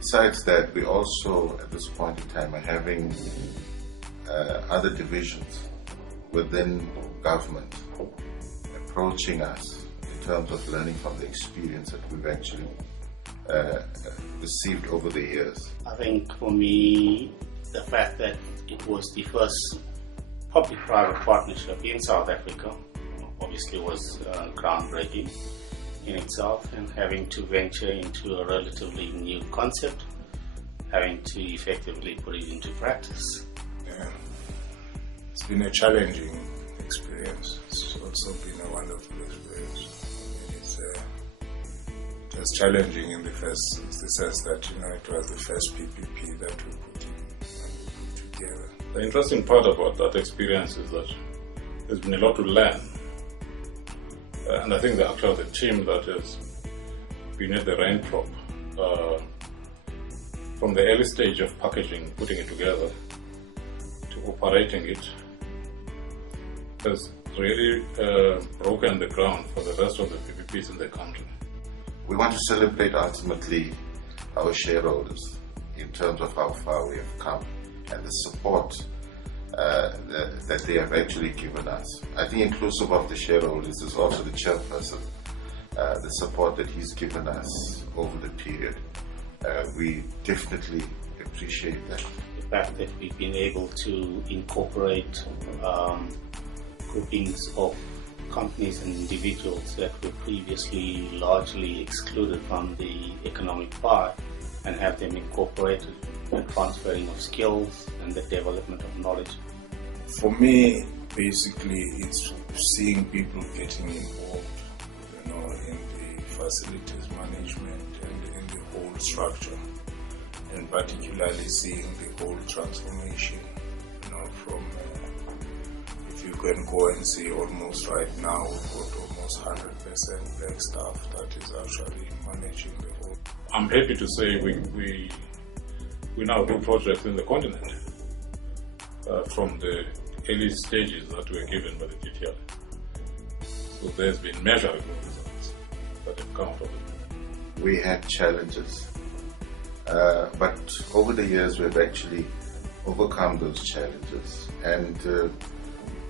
Besides that, we also, at this point in time, are having other divisions within government approaching us in terms of learning from the experience that we've actually received over the years. I think for me, the fact that it was the first public-private partnership in South Africa obviously was groundbreaking in itself, and having to venture into a relatively new concept, having to effectively put it into practice. Yeah. It's been a challenging experience. It's also been a wonderful experience. It was challenging in the sense that it was the first PPP that we put together. The interesting part about that experience is that there's been a lot to learn. And I think the team that has been at the RainProp, from the early stage of packaging, putting it together, to operating it, has really broken the ground for the rest of the PPPs in the country. We want to celebrate ultimately our shareholders in terms of how far we have come and the support that they have actually given us. I think inclusive of the shareholders is also the chairperson, the support that he's given us over the period. We definitely appreciate that. The fact that we've been able to incorporate groupings of companies and individuals that were previously largely excluded from the economic pie and have them incorporated, the transferring of skills and the development of knowledge. For me, basically, it's seeing people getting involved, in the facilities management and in the whole structure, and particularly seeing the whole transformation, from if you can go and see almost right now, we've got almost 100% black staff that is actually managing the whole. I'm happy to say we now do projects in the continent from the early stages that were given by the GTL. So there's been measurable results that have come out of it. We had challenges, but over the years we've actually overcome those challenges, and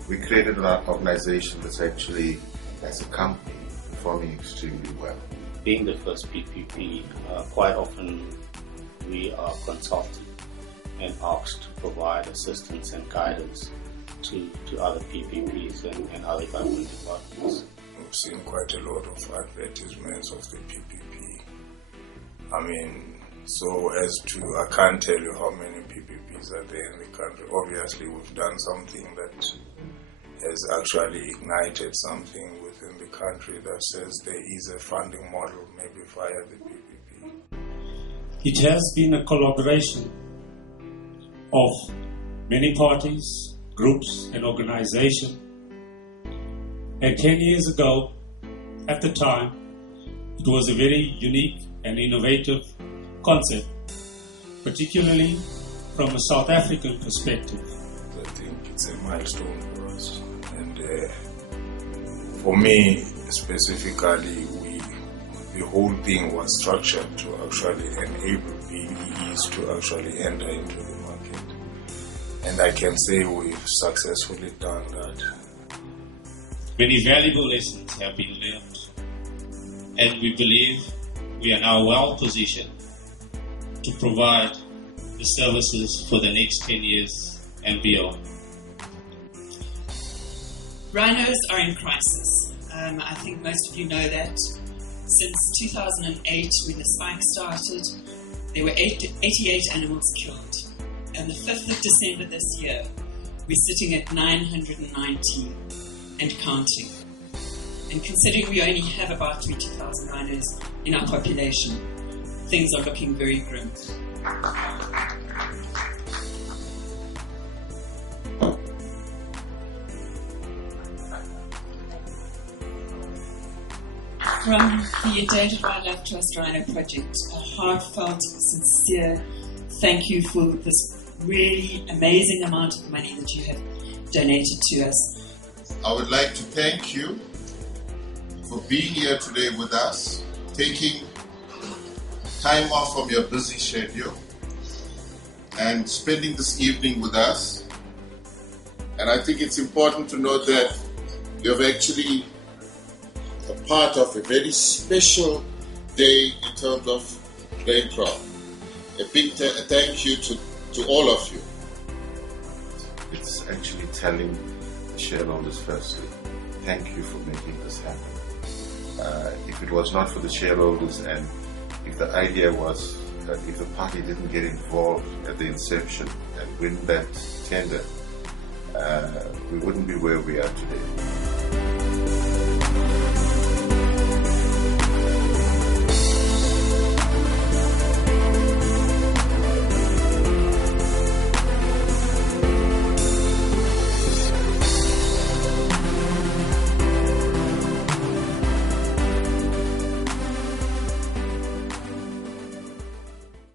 we created an organization that's actually, as a company, performing extremely well. Being the first PPP, quite often we are consulted and asked to provide assistance and guidance to other PPPs and other government departments. We've seen quite a lot of advertisements of the PPP. I can't tell you how many PPPs are there in the country. Obviously, we've done something that has actually ignited something within the country that says there is a funding model, maybe via the PPP. It has been a collaboration of many parties, groups and organizations. And 10 years ago, at the time, it was a very unique and innovative concept, particularly from a South African perspective. I think it's a milestone for us. And for me, specifically, the whole thing was structured to actually enable BEEs to actually enter into the market. And I can say we've successfully done that. Many valuable lessons have been learned, and we believe we are now well positioned to provide the services for the next 10 years and beyond. Rhinos are in crisis. I think most of you know that. Since 2008, when the spike started, there were 88 animals killed. And the 5th of December this year, we're sitting at 919 and counting. And considering we only have about 20,000 rhinos in our population, things are looking very grim. From the Endangered Wildlife Trust Rhino Project, a heartfelt, sincere thank you for this really amazing amount of money that you have donated to us. I would like to thank you for being here today with us, taking time off from your busy schedule and spending this evening with us. And I think it's important to note that you're actually a part of a very special day in terms of RainProp. A big thank you to all of you. It's actually telling the shareholders firstly, thank you for making this happen. If it was not for the shareholders, and if the idea was that if the party didn't get involved at the inception and win that tender, we wouldn't be where we are today.